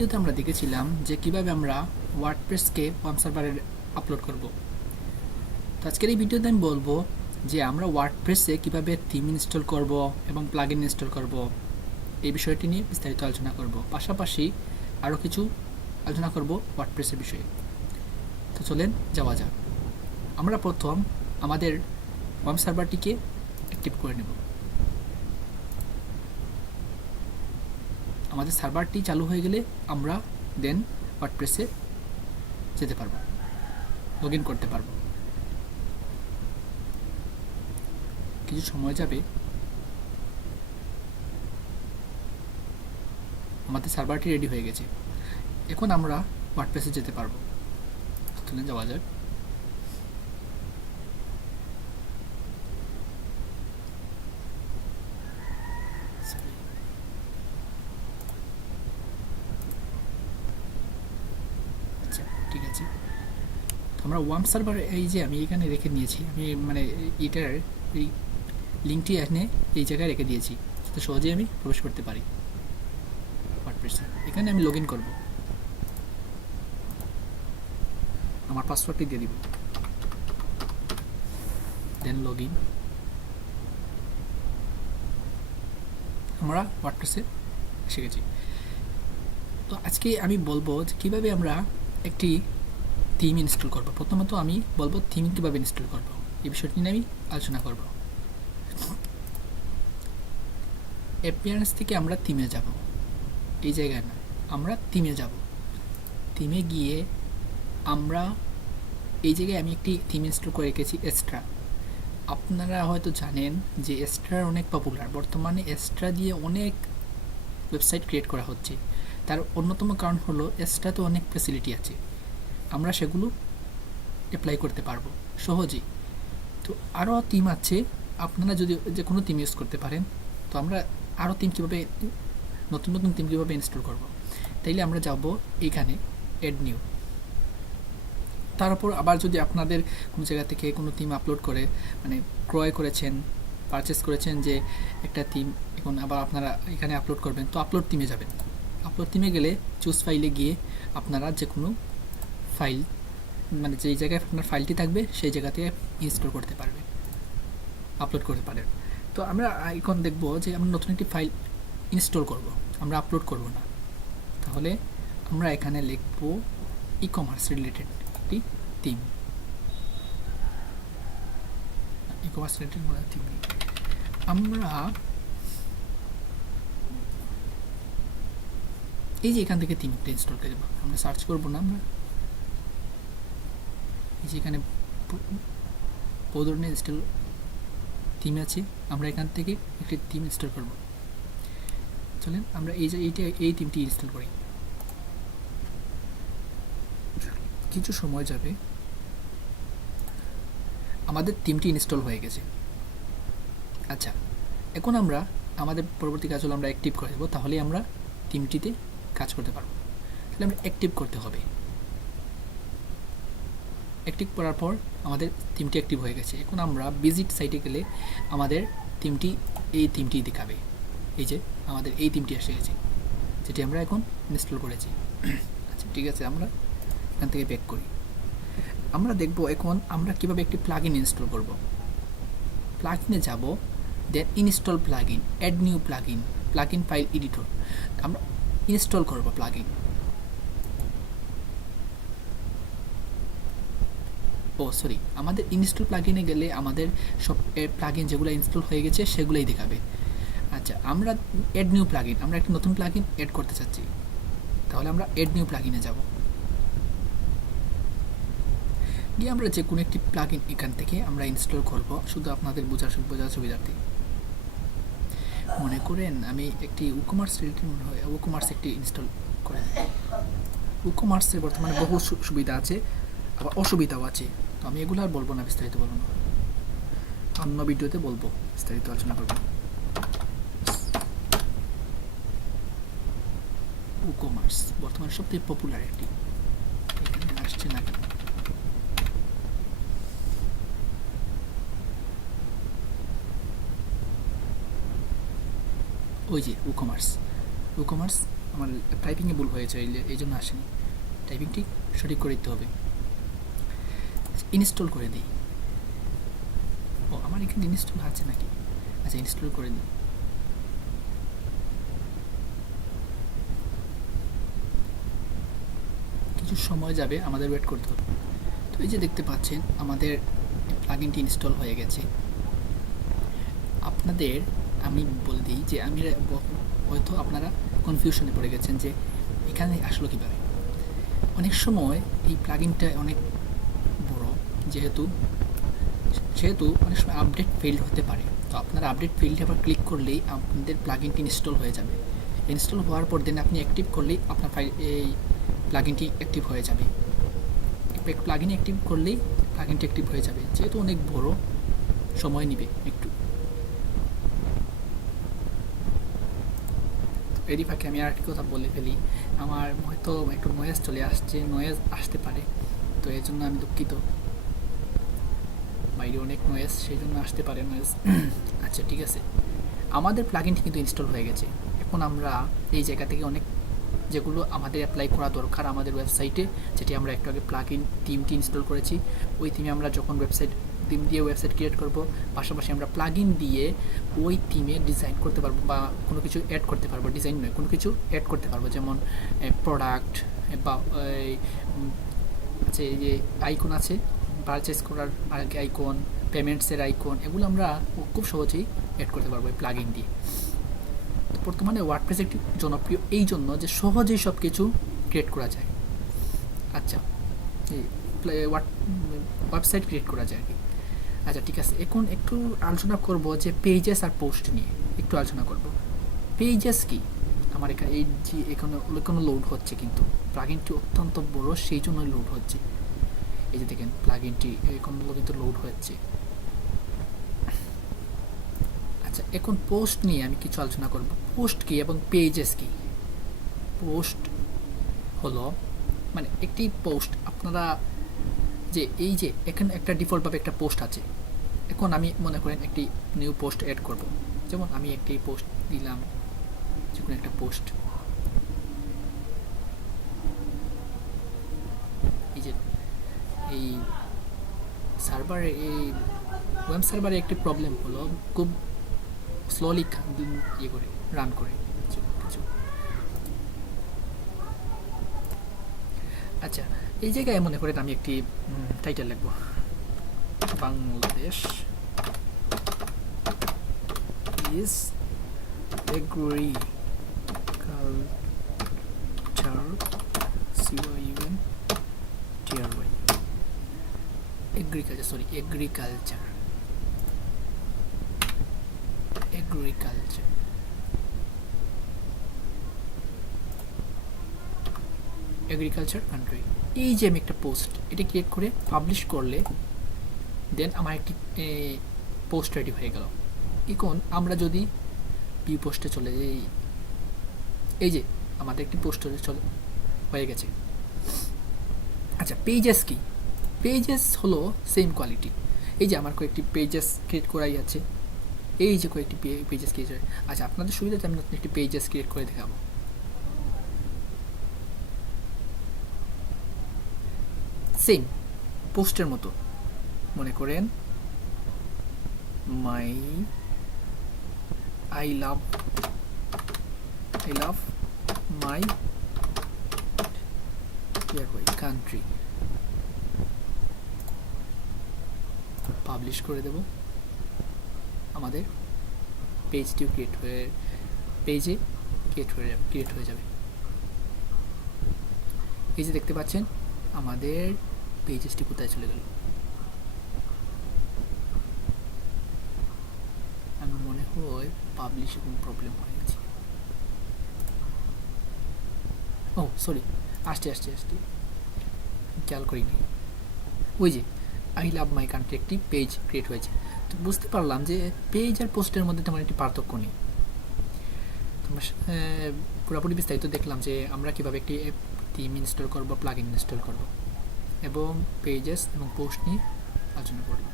ভিডিওতে আমরা দেখেছিলাম যে কিভাবে আমরা ওয়ার্ডপ্রেসকে হোম সার্ভারে আপলোড করব। তো আজকের এই ভিডিওতে আমি বলবো যে আমরা ওয়ার্ডপ্রেসে কিভাবে থিম ইনস্টল করব এবং প্লাগইন ইনস্টল করব, এই বিষয়টি নিয়ে বিস্তারিত আলোচনা করব। পাশাপাশি আরও কিছু আলোচনা করব ওয়ার্ডপ্রেসের বিষয়ে। তো চলেন যাওয়া যাক। আমরা প্রথম আমাদের হোম সার্ভারটিকে অ্যাক্টিভ করে নেব। আমাদের সার্ভারটি চালু হয়ে গেলে আমরা দেন ওয়ার্ডপ্রেসে যেতে পারবো, লগ ইন করতে পারবো। কিছু সময় যাবে, আমাদের সার্ভারটি রেডি হয়ে গেছে। এখন আমরা ওয়ার্ডপ্রেসে যেতে পারবো। চলে যাওয়া যাক। আচ্ছা, ঠিক আছে। তো আমরা ওয়ার্ম সার্ভার এই যে আমি এখানে রেখে নিয়েছি, আমি মানে এটার এই লিঙ্কটি এনে এই জায়গায় রেখে দিয়েছি যাতে সহজেই আমি প্রবেশ করতে পারি ওয়ার্ডপ্রেসে। এখানে আমি লগ ইন করবো, আমার পাসওয়ার্ডটি দিয়ে দিব, দেন লগ ইন। আমরা ওয়ার্ডপ্রেসে এসে গেছি। তো আজকে আমি বলবো যে কীভাবে আমরা একটি থিম ইনস্টল করব। প্রথমত আমি বলবো থিম কীভাবে ইনস্টল করব, এই বিষয়টি নিয়ে আমি আলোচনা করব। অ্যাপিয়ারেন্স থেকে আমরা থিমে যাব, এই জায়গায় না, আমরা থিমে যাব। থিমে গিয়ে আমরা এই জায়গায় আমি একটি থিম ইনস্টল করে রেখেছি, এক্সট্রা। আপনারা হয়তো জানেন যে এক্সট্রার অনেক পপুলার, বর্তমানে এক্সট্রা দিয়ে অনেক ওয়েবসাইট ক্রিয়েট করা হচ্ছে। তার অন্যতম কারণ হলো এক্সট্রাতে অনেক ফ্যাসিলিটি আছে, আমরা সেগুলো অ্যাপ্লাই করতে পারবো সহজেই। তো আরও থিম আছে, আপনারা যদি যে কোনো থিম ইউজ করতে পারেন। তো আমরা আরও থিম কীভাবে, নতুন নতুন থিম কীভাবে ইনস্টল করব, তাইলে আমরা যাব এইখানে অ্যাড নিউ। তারপর আবার যদি আপনাদের কোনো জায়গা থেকে কোনো থিম আপলোড করে মানে ক্রয় করেছেন, পারচেস করেছেন যে একটা থিম, এখন আবার আপনারা এখানে আপলোড করবেন, তো আপলোড থিমে যাবেন। আপলোড থিমে গেলে চুজ ফাইলে গিয়ে আপনারা যে কোনো ফাইল, মানে যেই জায়গায় আপনার ফাইলটি থাকবে সেই জায়গা থেকে ইনস্টল করতে পারবেন, আপলোড করতে পারেন। তো আমরা এখন দেখব যে আমরা নতুন একটি ফাইল ইনস্টল করব, আমরা আপলোড করব না। তাহলে আমরা এখানে লিখব ই কমার্স রিলেটেড একটি theme, e commerce related theme. আমরা এই যে এখান থেকে থিমটা ইনস্টল করে দেবো, আমরা সার্চ করব না, আমরা এই যে এখানে বহু ধরনের ইনস্টল থিম আছে, আমরা এখান থেকে একটি থিম ইনস্টল করব। চলেন আমরা এই যে এই থিমটি ইনস্টল করি। কিছু সময় যাবে, আমাদের থিমটি ইনস্টল হয়ে গেছে। আচ্ছা, এখন আমরা আমাদের পরবর্তী কাজ হলো আমরা অ্যাক্টিভ করে দেবো, তাহলে আমরা থিমটিতে কাজ করতে পারবো। তাহলে আমরা অ্যাক্টিভ করতে হবে। অ্যাক্টিভ করার পর আমাদের থিমটি অ্যাক্টিভ হয়ে গেছে। এখন আমরা ভিজিট সাইটে গেলে আমাদের থিমটি, এই থিমটি দেখাবে। এই যে আমাদের এই থিমটি এসে গেছে, যেটি আমরা এখন ইনস্টল করেছি। আচ্ছা, ঠিক আছে, আমরা এখান থেকে ব্যাক করি। আমরা দেখব এখন আমরা কীভাবে একটি প্লাগইন ইনস্টল করব। প্লাগইনে যাব, then install plugin, add new plugin, plugin file editor. আমরা ইনস্টল করব প্লাগইন। ও সরি, আমাদের ইনস্টল প্লাগইনে গেলে আমাদের সব প্লাগইন যেগুলো ইনস্টল হয়ে গেছে সেগুলোই দেখাবে। আচ্ছা, আমরা অ্যাড নিউ প্লাগইন, আমরা একটা নতুন প্লাগইন অ্যাড করতে চাচ্ছি, তাহলে আমরা অ্যাড নিউ প্লাগইনে যাব। গিয়ে আমরা যে কোনো একটি প্লাগইন এখান থেকে আমরা ইনস্টল করব, শুধু আপনাদের বোঝার সুবিধার্থে। মনে করেন আমি একটি উকমার্স রিলেটেড মনে হয় উকমার্স একটি ইনস্টল করে দিই। উকমার্সের বর্তমানে বহু সুবিধা আছে, আবার অসুবিধাও আছে। তো আমি এগুলো আর বলবো না, বিস্তারিত বলবো না, অন্য ভিডিওতে বলবো, বিস্তারিত আলোচনা করবো। উকমার্স বর্তমানে সবথেকে পপুলার একটি, এখানে আসছে না কেন? ওই যে উকমার্স আমার টাইপিংয়ে ভুল হয়েছে, এই জন্য আসেনি। টাইপিংটি সঠিক করে দিতে হবে। ইনস্টল করে দিই। ও, আমার এখানে ইনস্টল আছে নাকি? আচ্ছা, ইনস্টল করে দিই। কিছু সময় যাবে, আমাদের ওয়েট করতে হবে। তো এই যে দেখতে পাচ্ছেন আমাদের প্লাগইনটি ইনস্টল হয়ে গেছে। আপনাদের আমি বলে দিই যে হয়তো আপনারা কনফিউশনে পড়ে গেছেন যে এখানে আসলো কীভাবে। অনেক সময় এই প্লাগইনটা অনেক বড়, যেহেতু অনেক সময় আপডেট ফেইল্ড হতে পারে। তো আপনারা আপডেট ফেইল্ডে আবার ক্লিক করলেই আপনাদের প্লাগইনটি ইনস্টল হয়ে যাবে। ইনস্টল হওয়ার পর দেন আপনি অ্যাক্টিভ করলেই আপনার এই প্লাগইনটি অ্যাক্টিভ হয়ে যাবে। প্লাগইন অ্যাক্টিভ করলেই প্লাগইনটি অ্যাক্টিভ হয়ে যাবে। যেহেতু অনেক বড়, সময় নেবে একটু। এরই ফাঁকে আমি আরেকটি কথা বলে ফেলি। আমার হয়তো একটু নয়েজ চলে আসছে, নয়েজ আসতে পারে, তো এই জন্য আমি দুঃখিত। বাইরে অনেক নয়েজ, সেই জন্য আসতে পারে নয়েজ। আচ্ছা, ঠিক আছে, আমাদের প্লাগইনটি কিন্তু ইনস্টল হয়ে গেছে। এখন আমরা এই জায়গা থেকে অনেক যেগুলো আমাদের অ্যাপ্লাই করা দরকার আমাদের ওয়েবসাইটে, যেটি আমরা একটু আগে প্লাগইন থিমটি ইনস্টল করেছি, ওই থিমে আমরা যখন থিম দিয়ে ওয়েবসাইট ক্রিয়েট করব, পাশাপাশি আমরা প্লাগইন দিয়ে ওই থিমে ডিজাইন করতে পারবো বা কোনো কিছু অ্যাড করতে পারবো। ডিজাইন নয়, কোনো কিছু অ্যাড করতে পারবো, যেমন প্রোডাক্ট বা যে আইকন আছে, পারচেস করার আইকন, পেমেন্টসের আইকন, এগুলো আমরা খুব সহজেই অ্যাড করতে পারবো এই প্লাগইন দিয়ে। তো বর্তমানে ওয়ার্ডপ্রেস একটি জনপ্রিয় এই জন্য যে সহজেই সব কিছু ক্রিয়েট করা যায়। আচ্ছা, এই ওয়েবসাইট ক্রিয়েট করা যায় আর কি। আচ্ছা, ঠিক আছে, এখন একটু আলোচনা করব যে পেজেস আর পোস্ট নিয়ে একটু আলোচনা করব। পেজেস কি? আমার এখানে এই যে এখানে লোড হচ্ছে, কিন্তু প্লাগইনটি অত্যন্ত বড়, সেই জন্য লোড হচ্ছে। এই যে দেখেন প্লাগইনটি এখনগুলো কিন্তু লোড হচ্ছে। আচ্ছা, এখন পোস্ট নিয়ে আমি কিছু আলোচনা করব। পোস্ট কি এবং পেজেস কি? পোস্ট হলো মানে একটি পোস্ট, আপনারা যে এই যে এখানে একটা ডিফল্টভাবে একটা পোস্ট আছে। এখন আমি মনে করেন একটি নিউ পোস্ট অ্যাড করব, যেমন আমি একটি পোস্ট দিলাম, যে কোনো একটা পোস্ট। এই যে এই সার্ভারে, এই ওয়েব সার্ভারে একটি প্রবলেম হলো, খুব স্লোলি ইয়ে করে রান করে কিছু। আচ্ছা, এই জায়গায় মনে করেন আমি একটি টাইটেল লিখব, Bangladesh is agriculture agriculture country. এই যে আমি একটা পোস্ট এটা ক্রিয়েট করে পাবলিশ করলে দেন আমার একটি পোস্ট রেডি হয়ে গেল। এখন আমরা যদি ভিউ পোস্টে চলে যাই, এই যে আমাদের একটি পোস্ট হয়ে গেছে। আচ্ছা, পেজেস কি? পেজেস হলো সেম কোয়ালিটি। এই যে আমার কয়েকটি পেজেস ক্রিয়েট করাই আছে, এই যে কয়েকটি পেজেস ক্রিয়েট করে। আচ্ছা, আপনাদের সুবিধাতে আমি নতুন একটি পেজেস ক্রিয়েট করে দেখাবো। সেম পোস্টের মতো, মনে করেন I love my country, publish করে দেব। আমাদের পেজটিও ক্রিয়েট হয়ে যাবে। এই যে দেখতে পাচ্ছেন আমাদের পেজেসটি কোথায় চলে গেল। আমি মনে হয় পাবলিশে কোনো প্রবলেম হয়েছে। ও সরি, আসতে খেয়াল করিনি। ওই যে আই লাভ মাই কান্ট্রি একটি পেজ ক্রিয়েট হয়েছে। তো বুঝতে পারলাম যে পেজ আর পোস্টের মধ্যে তেমন একটি পার্থক্য নেই। পুরোপুরি বিস্তারিত দেখলাম যে আমরা কীভাবে একটি থিম ইনস্টল করবো, প্লাগইন ইনস্টল করবো, এবং পেজেস এবং পোস্ট নিয়ে আলোচনা করব।